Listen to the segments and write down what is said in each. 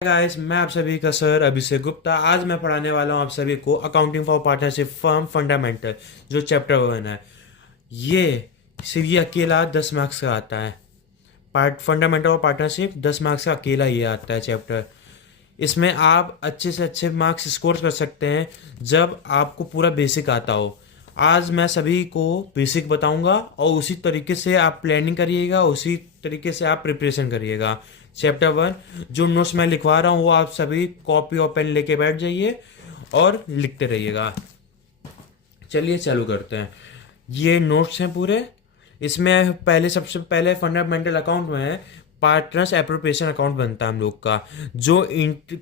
Guys, मैं आप सभी का सर अभिषेक गुप्ता। आज मैं पढ़ाने वाला हूँ आप सभी को accounting for partnership firm fundamental, जो चैप्टर 1 है। ये सिर्फ ये अकेला 10 मार्क्स का आता है। Part fundamental of partnership 10 marks का अकेला ये आता है चैप्टर। इसमें आप अच्छे से अच्छे मार्क्स स्कोर कर सकते हैं जब आपको पूरा बेसिक आता हो। आज मैं सभी को बेसिक बताऊंगा और उसी तरीके से आप प्लानिंग करिएगा, उसी तरीके से आप प्रिपरेशन करिएगा। चैप्टर 1 जो नोट्स मैं लिखवा रहा हूँ वो आप सभी कॉपी और पेन लेके बैठ जाइए और लिखते रहिएगा। चलिए चालू करते हैं। ये नोट्स हैं पूरे। इसमें पहले सबसे पहले फंडामेंटल अकाउंट में है पार्टनर्स एप्रोप्रिएशन अकाउंट बनता है हम लोग का। जो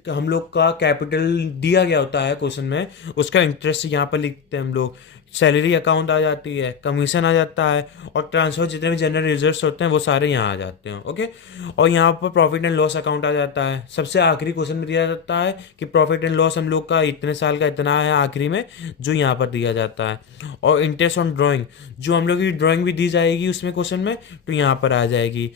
हम लोग का कैपिटल दिया गया होता है क्वेश्चन में, उसका इंटरेस्ट यहाँ पर लिखते हैं हम लोग। सैलरी अकाउंट आ जाती है, कमीशन आ जाता है, और ट्रांसफर जितने भी जनरल रिजर्व्स होते हैं वो सारे यहाँ आ जाते हैं। ओके। और यहाँ पर प्रॉफिट एंड लॉस अकाउंट आ जाता है। सबसे आखिरी क्वेश्चन में दिया जाता है कि प्रॉफिट एंड लॉस हम लोग का इतने साल का इतना है आखिरी में, जो यहाँ पर दिया जाता है। और इंटरेस्ट ऑन ड्राइंग, जो हम लोग की ड्राइंग भी दी जाएगी उसमें क्वेश्चन में, तो यहाँ पर आ जाएगी।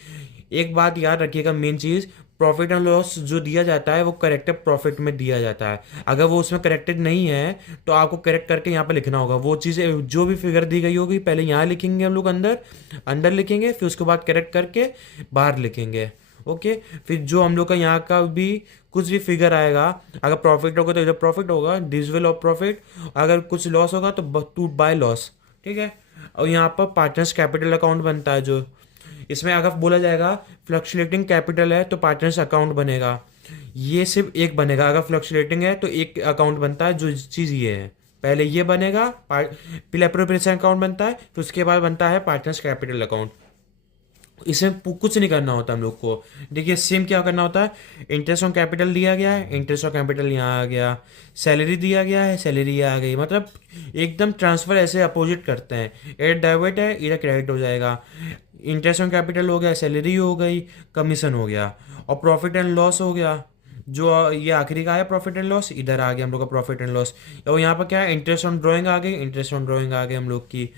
एक बात याद रखिएगा, main cheese, profit and loss जो दिया जाता है वो करेक्टेड प्रॉफिट में दिया जाता है। अगर वो उसमें करेक्टेड नहीं है तो आपको करेक्ट करके यहाँ पर लिखना होगा। वो चीज़ें जो भी फिगर दी गई होगी पहले यहाँ लिखेंगे हम लोग, अंदर अंदर लिखेंगे, फिर उसके बाद करेक्ट करके बाहर लिखेंगे। ओके। फिर जो हम लोग का यहाँ का भी कुछ भी फिगर आएगा, अगर प्रॉफिट होगा तो इधर प्रॉफिट होगा, डिविजिबल ऑफ प्रॉफिट। अगर कुछ लॉस होगा तो टू बाय लॉस। ठीक है। और यहाँ पर पार्टनर्स कैपिटल अकाउंट बनता है। जो इसमें अगर बोला जाएगा फ्लक्चुएटिंग कैपिटल है तो पार्टनर्स अकाउंट बनेगा। ये सिर्फ एक बनेगा। अगर फ्लक्चुएटिंग है तो एक अकाउंट बनता है, जो चीज़ ये है। पहले ये बनेगा, फिर एप्रोप्रिएशन अकाउंट बनता है, फिर उसके बाद बनता है पार्टनर्स कैपिटल अकाउंट। इसमें कुछ नहीं करना होता हम लोग को। देखिए सेम क्या करना होता है, इंटरेस्ट ऑन कैपिटल दिया गया है, इंटरेस्ट ऑन कैपिटल यहाँ आ गया। सैलरी दिया गया है, सैलरी यहाँ आ गई। मतलब एकदम ट्रांसफर ऐसे अपोजिट करते हैं। इधर डेबिट है, इधर क्रेडिट हो जाएगा। इंटरेस्ट ऑन कैपिटल हो गया, सैलरी हो गई, कमीशन हो गया, और प्रॉफिट एंड लॉस हो गया। जो ये आखिरी का है प्रॉफिट एंड लॉस, इधर आ गया हम लोग का प्रॉफिट एंड लॉस। और यहाँ पर क्या है, इंटरेस्ट ऑन ड्राइंग आ गई, इंटरेस्ट ऑन ड्राइंग आ गई हम लोग की।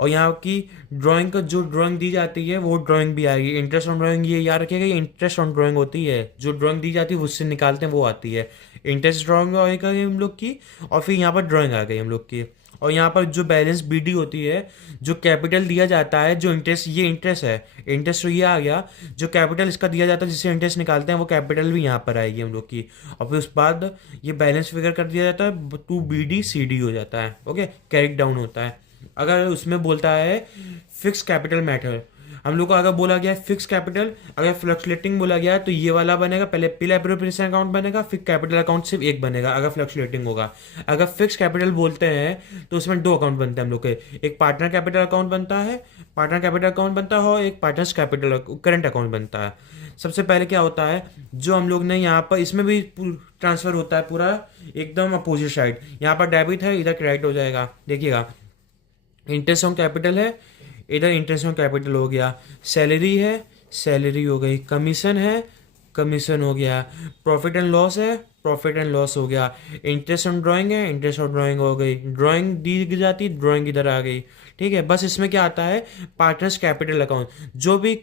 और यहाँ की ड्राइंग का जो ड्राइंग दी जाती है वो ड्राइंग भी आएगी। इंटरेस्ट ऑन ड्राइंग ये याद रखिएगा, ये इंटरेस्ट ऑन ड्राइंग होती है। जो ड्राइंग दी जाती है उससे निकालते हैं वो आती है। इंटरेस्ट ड्राइंग आएगी हम लोग की, और फिर यहाँ पर ड्राइंग आ गई हम लोग की। और यहाँ पर जो बैलेंस बीडी होती है, जो कैपिटल दिया जाता है, जो इंटरेस्ट, ये इंटरेस्ट है, इंटरेस्ट तो ये आ गया। जो कैपिटल इसका दिया जाता है जिससे इंटरेस्ट निकालते हैं, वो कैपिटल भी यहाँ पर आएगी हम लोग की। और फिर उस बाद ये बैलेंस फिगर कर दिया जाता है, to B D C D हो जाता है। ओके। कैरी डाउन होता है। अगर उसमें बोलता है फिक्स कैपिटल मैटर, हम लोग को अगर बोला गया है फिक्स कैपिटल, अगर फ्लक्चुएटिंग बोला गया है तो ये वाला बनेगा। पहले पिल एप्रोप्रिएशन अकाउंट बनेगा, फिर कैपिटल अकाउंट सिर्फ एक बनेगा अगर फ्लक्चुएटिंग होगा। अगर फिक्स कैपिटल बोलते हैं तो उसमें दो अकाउंट बनते हैं हम लोग के। एक पार्टनर कैपिटल अकाउंट बनता है, पार्टनर कैपिटल अकाउंट बनता है, और एक पार्टनर्स कैपिटल करंट अकाउंट बनता है। सबसे पहले क्या होता है, जो हम लोग ने यहाँ पर, इसमें भी ट्रांसफर होता है पूरा एकदम अपोजिट साइड। यहाँ पर डेबिट है, इधर क्रेडिट हो जाएगा। देखिएगा, इंटरेस्ट ऑन कैपिटल है, इधर इंटरेस्ट ऑन कैपिटल हो गया। सैलरी है, सैलरी हो गई। कमीशन है, कमीशन हो गया। प्रॉफिट एंड लॉस है, प्रॉफिट एंड लॉस हो गया। इंटरेस्ट ऑन ड्राइंग है, इंटरेस्ट ऑन ड्राइंग हो गई। ड्राइंग दी जाती, ड्राइंग इधर आ गई। ठीक है। बस इसमें क्या आता है, पार्टनर्स कैपिटल अकाउंट। जो भी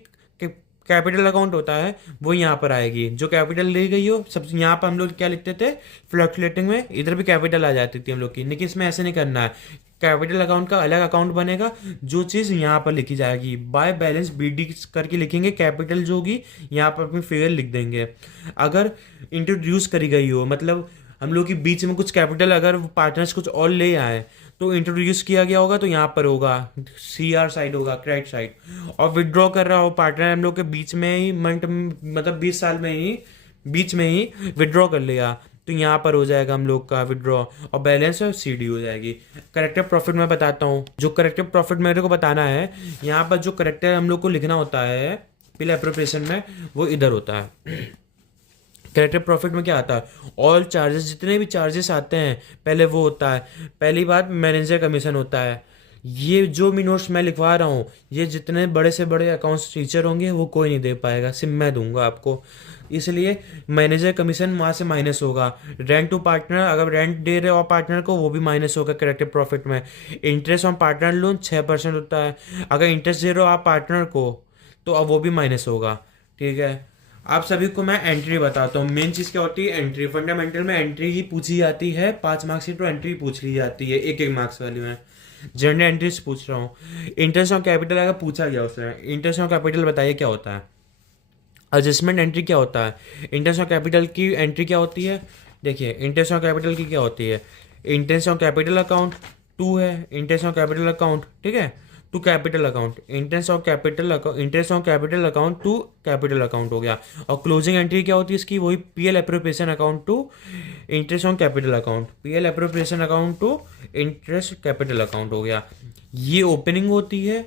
कैपिटल अकाउंट होता है वो यहाँ पर आएगी। जो कैपिटल ली गई हो सब यहाँ पर हम लोग क्या लिखते थे, फ्लक्चुएटिंग में इधर भी कैपिटल आ जाती थी हम लोग की। लेकिन इसमें ऐसे नहीं करना है। कैपिटल अकाउंट का अलग अकाउंट बनेगा, जो चीज़ यहाँ पर लिखी जाएगी बाय बैलेंस बीडी करके लिखेंगे। कैपिटल जो होगी यहाँ पर अपनी फिगर लिख देंगे। अगर इंट्रोड्यूस करी गई हो, मतलब हम लोग के बीच में कुछ कैपिटल अगर पार्टनर्स कुछ और ले आए तो इंट्रोड्यूस किया गया होगा, तो यहाँ पर होगा सी आर साइड होगा, क्रेडिट साइड। और विड्रॉ कर रहा हो पार्टनर हम लोग के बीच में ही, मंथ मतलब 20 साल में ही बीच में ही विड्रॉ कर लिया, तो यहाँ पर हो जाएगा हम लोग का विड्रॉ, और बैलेंस है सी डी हो जाएगी। करेक्टिव प्रॉफिट मैं बताता हूँ। जो करेक्टिव प्रॉफिट मेरे को बताना है, यहाँ पर जो करेक्टर हम लोग को लिखना होता है पिल एप्रोप्रिएशन में, वो इधर होता है। करेक्टिव प्रॉफिट में क्या आता है, ऑल चार्जेस, जितने भी चार्जेस आते हैं पहले वो होता है। पहली बात मैनेजर कमीशन होता है। ये जो भी नोट्स मैं लिखवा रहा हूँ, ये जितने बड़े से बड़े अकाउंट्स टीचर होंगे वो कोई नहीं दे पाएगा, सिर्फ मैं दूंगा आपको। इसलिए मैनेजर कमीशन वहाँ से माइनस होगा। रेंट टू पार्टनर, अगर रेंट दे रहे हो पार्टनर को, वो भी माइनस होगा करेक्टिव प्रॉफिट में। इंटरेस्ट ऑन पार्टनर लोन 6% होता है। अगर इंटरेस्ट दे रहे हो आप पार्टनर को, तो अब वो भी माइनस होगा। ठीक है। आप सभी को मैं एंट्री बताता हूँ। मेन चीज़ क्या होती है, एंट्री। फंडामेंटल में एंट्री ही पूछी जाती है, 5 मार्क्स की तो एंट्री पूछ ली जाती है, एक एक मार्क्स वाली में। जनरल एंट्री से पूछ रहा हूँ। इंटरेस्ट ऑन कैपिटल अगर पूछा गया उससे, इंटरेस्ट ऑन कैपिटल बताइए क्या होता है। एडजस्टमेंट एंट्री क्या होता है। इंटरेस्ट ऑन कैपिटल की एंट्री क्या होती है, देखिए इंटरेस्ट ऑन कैपिटल की क्या होती है। Interest on capital account to है, इंटरेस्ट ऑन कैपिटल अकाउंट, ठीक है, to capital account. Interest on capital account, interest on capital account to capital account हो गया। और क्लोजिंग एंट्री क्या होती है इसकी, वही PL appropriation account to interest on capital account, PL appropriation account to interest capital account हो गया। ये ओपनिंग होती है,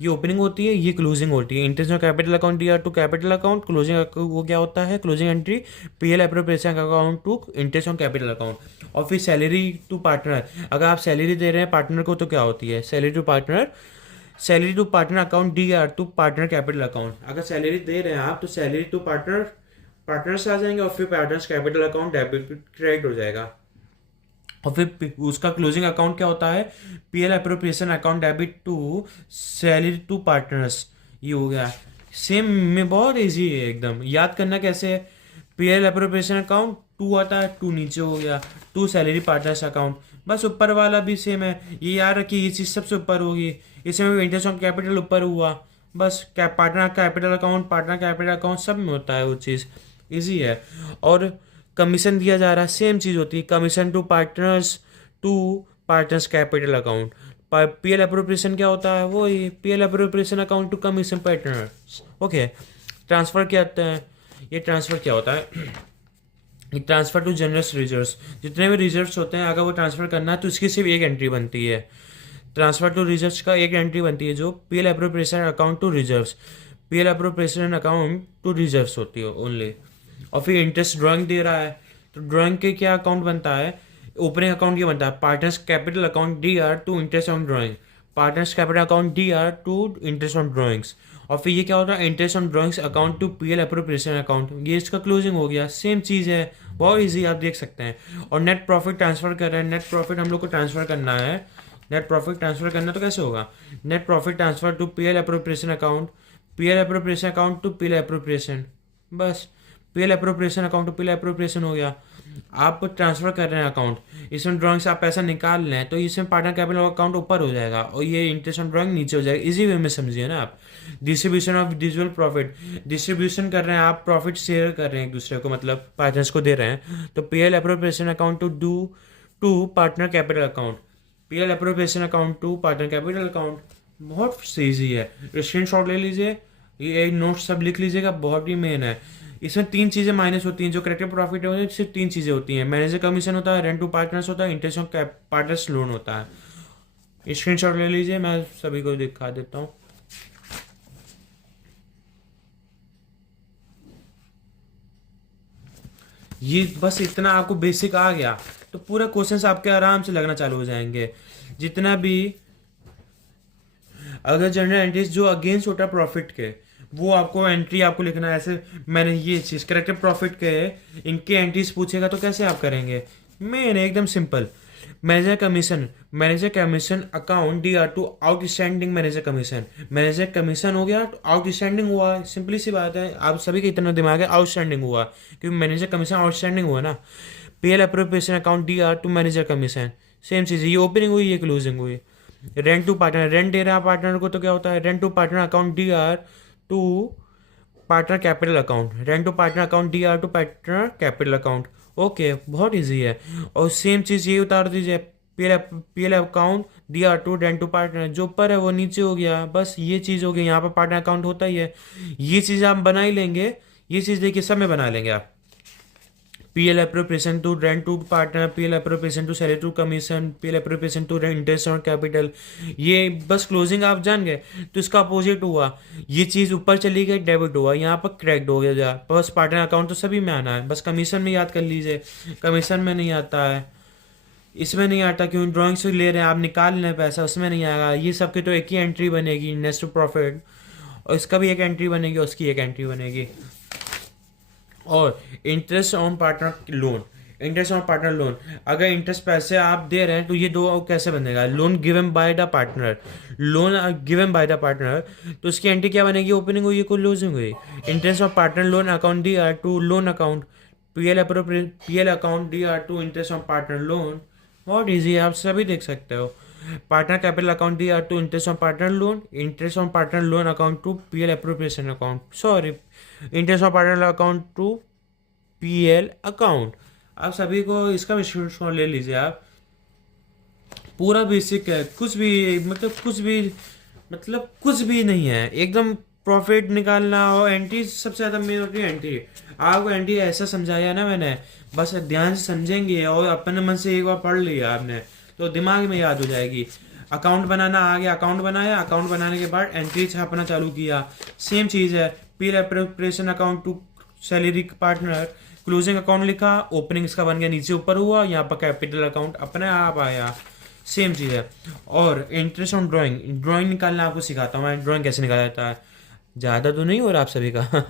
ये ओपनिंग होती है, ये क्लोजिंग होती है। इंटरेस्ट ऑन कैपिटल अकाउंट दिया टू कैपिटल अकाउंट, क्लोजिंग वो क्या होता है, closing entry PL appropriation account to interest on capital account. और फिर सैलरी टू पार्टनर, अगर आप सैलरी दे रहे हैं पार्टनर को तो क्या होती है, salary to partner, salary to partner account D R to partner capital account. अगर सैलरी दे रहे हैं आप तो सैलरी टू पार्टनर, पार्टनर्स आ जाएंगे और फिर partners capital account debit credit हो जाएगा। और फिर उसका क्लोजिंग अकाउंट क्या होता है, PL appropriation account debit to salary to partners, ये हो गया। सेम में बहुत इजी है एकदम, याद करना कैसे है। पीएल अप्रोप्रिएशन अकाउंट टू आता है, टू नीचे हो गया, टू सैलरी पार्टनर्स अकाउंट, बस ऊपर वाला भी सेम है। ये याद रखिए ये चीज़ सबसे ऊपर होगी, इसमें भी इंटरेस्ट ऑन कैपिटल ऊपर हुआ, बस partner capital account, partner capital account सब में होता है वो चीज़, इजी है। और कमीशन दिया जा रहा है, सेम चीज़ होती है, commission to partners capital account. PL appropriation क्या होता है, वो PL appropriation account to commission partners. Okay, transfer क्या होता है, ये ट्रांसफ़र क्या होता है, ये ट्रांसफ़र टू जनरल रिजर्व्स। जितने भी रिजर्व्स होते हैं अगर वो ट्रांसफ़र करना है तो इसकी सिर्फ एक एंट्री बनती है, ट्रांसफ़र टू रिजर्व्स का एक एंट्री बनती है जो PL appropriation account to reserves, PL appropriation account to reserves होती है ओनली। और फिर इंटरेस्ट ड्राइंग दे रहा है तो ड्राइंग के क्या अकाउंट बनता है, ओपनिंग अकाउंट क्या बनता है, partners capital account D R to interest on drawing, partners capital account D R to interest on drawings. और फिर ये क्या होता है, interest on drawings account to PL appropriation account, ये इसका क्लोजिंग हो गया। सेम चीज़ है, बहुत ईजी, आप देख सकते हैं। और नेट प्रॉफिट ट्रांसफर कर रहे हैं, नेट प्रॉफिट हम लोग को ट्रांसफर करना है, नेट प्रॉफिट ट्रांसफर करना तो कैसे होगा, net profit transfer to PL appropriation account, PL appropriation account to PL appropriation, बस PL appropriation account to PL appropriation हो गया। आप ट्रांसफर कर रहे हैं अकाउंट, इसमें ड्राइंग से आप पैसा निकाल रहे हैं तो इसमें पार्टनर कैपिटल अकाउंट ऊपर हो जाएगा और ये इंटरेस्ट ऑन ड्राइंग नीचे हो जाएगा। इजी वे में समझिए ना आप। Distribution of digital profit, distribution कर रहे हैं आप, प्रॉफिट शेयर कर रहे हैं एक दूसरे को, मतलब पार्टनर्स को दे रहे हैं, तो PL appropriation account to partner capital account, PL appropriation account to partner capital account. बहुत ईजी है, स्क्रीन शॉट ले लीजिए, ये नोट सब लिख लीजिएगा, बहुत ही मेन है। इसमें 3 चीज़ें माइनस होती हैं, जो करेक्टिव प्रॉफिट है सिर्फ 3 चीज़ें होती हैं, मैनेजर कमीशन होता है, रेंट टू पार्टनर्स होता है, इंटरेस्ट ऑन पार्टनर्स लोन होता है। स्क्रीनशॉट ले लीजिए, मैं सभी को दिखा देता हूँ। ये बस इतना आपको बेसिक आ गया तो पूरा क्वेश्चंस आपके आराम से लगना चालू हो जाएंगे। जितना भी अगर जनरल एंट्रीज जो अगेंस्ट होता है प्रॉफिट के, वो आपको एंट्री आपको लिखना है ऐसे। मैंने ये चीज़ करेक्टिव प्रॉफिट के इनके एंट्रीज पूछेगा तो कैसे आप करेंगे, मैंने एकदम simple, manager commission account D R to outstanding manager commission, manager commission हो गया तो आउटस्टैंडिंग हुआ, सिंपली सी बात है, आप सभी का इतना दिमाग है, आउटस्टैंडिंग हुआ क्योंकि मैनेजर कमीशन आउटस्टैंडिंग हुआ ना। PL appropriation account D R to manager commission, same चीज़, ये ओपनिंग हुई, ये क्लोजिंग हुई। रेंट टू पार्टनर, रेंट दे रहा है पार्टनर को तो क्या होता है, rent to partner account D R to partner capital account, rent to partner account D R to partner capital account. Okay, बहुत इजी है। और सेम चीज़ ये उतार दीजिए, PL account D R to rent to partner, जो ऊपर है वो नीचे हो गया, बस ये चीज़ हो गई। यहाँ पर पार्टनर अकाउंट होता ही है, ये चीज़ आप बना ही लेंगे, ये चीज़ देखिए सब में बना लेंगे आप। PL appropriation to rent to partner, PL appropriation to salary to commission, PL appropriation to interest on capital, ये बस क्लोजिंग आप जान गए तो इसका अपोजिट हुआ, ये चीज़ ऊपर चली गई, डेबिट हुआ, यहाँ पर क्रेडिट हो गया। बस पार्टनर अकाउंट तो सभी में आना है, बस कमीशन में याद कर लीजिए, कमीशन में नहीं आता है, इसमें नहीं आता क्यों, ड्राइंग से ले रहे हैं आप, निकाल रहे हैं पैसा, उसमें नहीं आएगा। ये सबकी तो एक ही एंट्री बनेगी, नेट प्रॉफिट, और इसका भी एक एंट्री बनेगी, उसकी एक एंट्री बनेगी। और interest on partner loan, interest on partner loan, अगर इंटरेस्ट पैसे आप दे रहे हैं तो ये दो कैसे बनेगा, loan given by the partner, loan given by the partner, तो उसकी एंट्री क्या बनेगी, ओपनिंग हुई क्लोजिंग हुई। Interest on partner loan account D R to loan account, PL account D R to interest on partner loan. बहुत easy है, आप सभी देख सकते हो। Partner capital account D R to interest on partner loan, interest on partner loan account to PL appropriation account, sorry, interest on partner account to PL account. आप सभी को इसका विश्लेषण ले लीजिए आप, पूरा बेसिक है, कुछ भी मतलब कुछ भी नहीं है, एकदम प्रॉफिट निकालना हो, एंट्री सबसे ज़्यादा मेन होती है एंट्री। आपको एंट्री ऐसा समझाया ना मैंने, बस ध्यान से समझेंगे और अपने मन से एक बार पढ़ लिया आपने तो दिमाग में याद हो जाएगी। अकाउंट बनाना आ गया, अकाउंट बनाया, अकाउंट बनाने के बाद एंट्री छापना चालू किया, सेम चीज़ है। PL appropriation account to salary partner, closing account लिखा, ओपनिंग इसका बन गया, नीचे ऊपर हुआ, यहाँ पर कैपिटल अकाउंट अपने आप आया, सेम चीज़ है। और इंटरेस्ट ऑन ड्राइंग, ड्राइंग निकालना आपको सिखाता हूँ मैं, ड्राइंग कैसे निकाला जाता है, ज़्यादा तो नहीं हो रहा आप सभी का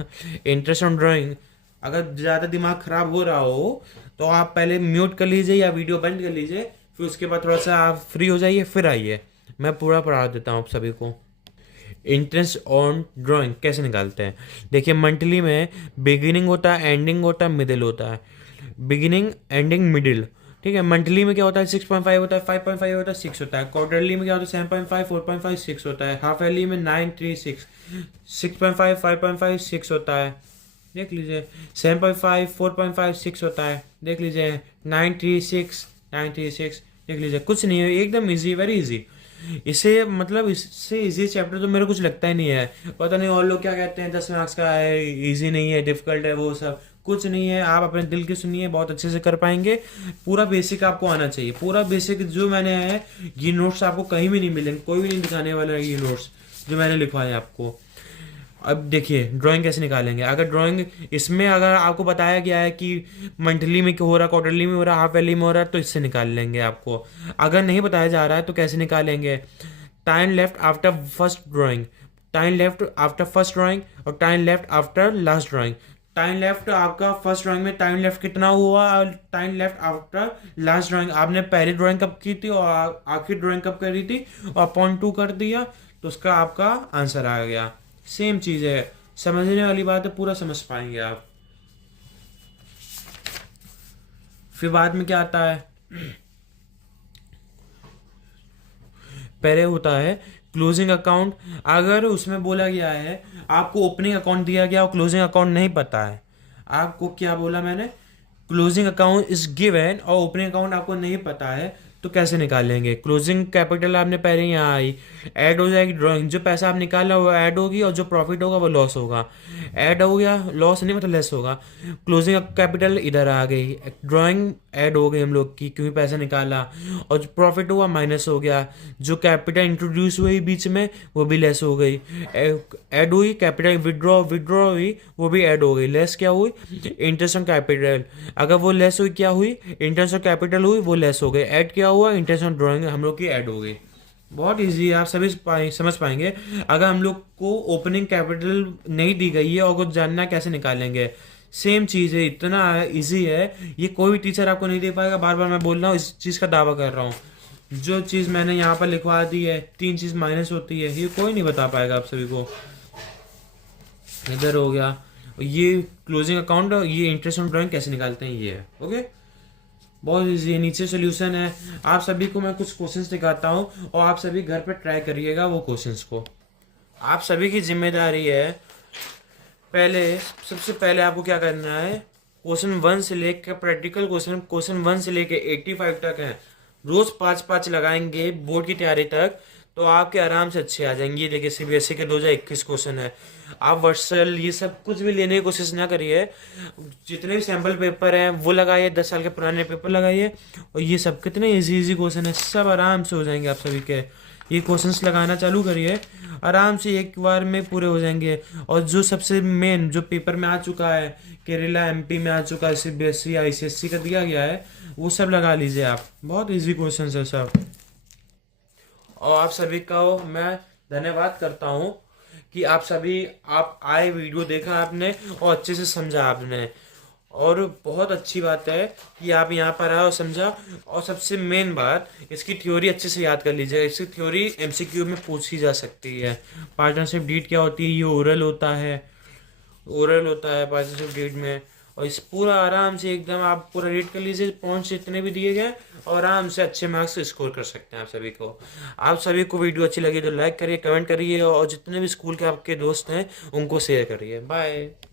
इंटरेस्ट ऑन ड्राइंग, अगर ज़्यादा दिमाग ख़राब हो रहा हो तो आप पहले म्यूट कर लीजिए या वीडियो बंद कर लीजिए, फिर उसके बाद थोड़ा सा आप फ्री हो जाइए, फिर आइए, मैं पूरा पढ़ा देता हूँ आप सभी को। इंटरेस्ट ऑन ड्राइंग कैसे निकालते हैं, देखिए मंथली में बिगिनिंग होता है, एंडिंग होता है, मिडिल होता है, बिगिनिंग एंडिंग मिडिल, ठीक है। मंथली में क्या होता है, 6.5 होता है, 5.5 होता है, 6 होता है। क्वार्टरली में क्या होता है, 7.5, 4.5, 6 होता है। हाफ ईयरली में 9, 3, 6, 6.5, 5.5, 6 होता है, देख लीजिए। 7.5, 4.5, 6 होता है, देख लीजिए। 9, 3, 6, 9, 3, 6, देख लीजिए। कुछ नहीं है, एकदम इजी, वेरी इजी। इसे मतलब इससे इजी चैप्टर तो मेरे कुछ लगता ही नहीं है। पता नहीं और लोग क्या कहते हैं 10 मार्क्स का है, इजी नहीं है, डिफिकल्ट है, वो सब कुछ नहीं है। आप अपने दिल की सुनिए, बहुत अच्छे से कर पाएंगे। पूरा बेसिक आपको आना चाहिए, पूरा बेसिक जो मैंने है, ये नोट्स आपको कहीं भी नहीं मिलेंगे, कोई भी नहीं दिखाने वाला है ये नोट्स जो मैंने लिखवाए आपको। अब देखिए ड्राइंग कैसे निकालेंगे, अगर ड्राइंग इसमें अगर आपको बताया गया है कि मंथली में हो रहा, क्वार्टरली में हो रहा, हाफ ईयरली में हो रहा है, तो इससे निकाल लेंगे आपको। अगर नहीं बताया जा रहा है तो कैसे निकालेंगे, time left after first drawing, time left after first drawing और time left after last drawing. Time left आपका फर्स्ट ड्राइंग में टाइम लेफ्ट कितना हुआ, और time left after last drawing आपने पहली ड्राइंग कब की थी और आखिरी ड्राइंग कब करी थी, और अपॉन 2 कर दिया, तो उसका आपका आंसर आ गया। सेम चीज़ है, समझने वाली बात है, पूरा समझ पाएंगे आप। फिर बाद में क्या आता है, पहले होता है क्लोजिंग अकाउंट। अगर उसमें बोला गया है आपको ओपनिंग अकाउंट दिया गया और क्लोजिंग अकाउंट नहीं पता है, आपको क्या बोला मैंने, क्लोजिंग अकाउंट इज गिवन और ओपनिंग अकाउंट आपको नहीं पता है, तो कैसे निकालेंगे। क्लोजिंग कैपिटल आपने पहले यहाँ आई, ऐड हो जाएगी ड्राइंग, जो पैसा आप निकाला वो ऐड होगी और जो प्रॉफिट होगा वो लॉस होगा। ऐड हो गया, लॉस नहीं मतलब लेस होगा। क्लोजिंग कैपिटल इधर आ गई, ड्राइंग ऐड हो गई हम लोग की क्योंकि पैसा निकाला, और जो प्रॉफिट हुआ माइनस हो गया, जो कैपिटल इंट्रोड्यूस हुई बीच में वो भी लेस हो गई। ऐड हुई कैपिटल, विड्रॉ हुई वो भी ऐड हो गई, लेस क्या हुई, इंटरेस्ट ऑन कैपिटल। अगर वो लेस हुई क्या हुई, इंटरेस्ट ऑन कैपिटल हुई वो लेस हो गई। ऐड क्या हुआ, इंटरेस्ट ऑन ड्राइंग हम लोग की ऐड हो गई। बहुत इजी है, आप सभी समझ पाएंगे। अगर हम लोग को ओपनिंग कैपिटल नहीं दी गई है और कुछ जानना है कैसे निकालेंगे, सेम चीज़ है, इतना इजी है, ये कोई भी टीचर आपको नहीं दे पाएगा। बार बार मैं बोल रहा हूँ, इस चीज़ का दावा कर रहा हूँ। जो चीज़ मैंने यहाँ पर लिखवा दी है, 3 चीज़ माइनस होती है, ये कोई नहीं बता पाएगा आप सभी को। इधर हो गया, ये क्लोजिंग अकाउंट, ये इंटरेस्ट ऑन ड्राइंग कैसे निकालते हैं, ये है। ओके, बहुत इजी है। नीचे सोल्यूशन है, आप सभी को मैं कुछ क्वेश्चंस दिखाता हूँ और आप सभी घर पे ट्राई करिएगा वो क्वेश्चंस को। आप सभी की जिम्मेदारी है, पहले सबसे पहले आपको क्या करना है, क्वेश्चन 1 से लेकर प्रैक्टिकल क्वेश्चन 1 से लेकर 85 तक है, रोज 5-5 लगाएंगे बोर्ड की तैयारी तक, तो आपके आराम से अच्छे आ जाएंगे। ये देखिए सीबीएसई के 2021 क्वेश्चन है। आप वर्सल ये सब कुछ भी लेने की कोशिश ना करिए, जितने भी सैम्पल पेपर हैं वो लगाइए, 10 साल के पुराने पेपर लगाइए, और ये सब कितने इजी क्वेश्चन है, सब आराम से हो जाएंगे आप सभी के। ये क्वेश्चंस लगाना चालू करिए, आराम से एक बार में पूरे हो जाएंगे। और जो सबसे मेन जो पेपर में आ चुका है, केरला एमपी में आ चुका है, सीबीएसई आईसीएसई का दिया गया है, वो सब लगा लीजिए आप। बहुत इजी क्वेश्चंस है सब। और आप सभी का मैं धन्यवाद करता हूँ कि आप सभी आप आए, वीडियो देखा आपने और अच्छे से समझा आपने। और बहुत अच्छी बात है कि आप यहाँ पर आए और समझा। और सबसे मेन बात, इसकी थ्योरी अच्छे से याद कर लीजिए, इसकी थ्योरी एमसीक्यू में पूछी जा सकती है। पार्टनरशिप डीड क्या होती है, ये ओरल होता है पार्टनरशिप डीड में। और इस पूरा आराम से एकदम आप पूरा रीड कर लीजिए, पॉइंट्स जितने भी दिए गए, और आराम से अच्छे मार्क्स स्कोर कर सकते हैं आप सभी को वीडियो अच्छी लगी तो लाइक करिए, कमेंट करिए, और जितने भी स्कूल के आपके दोस्त हैं उनको शेयर करिए। बाय।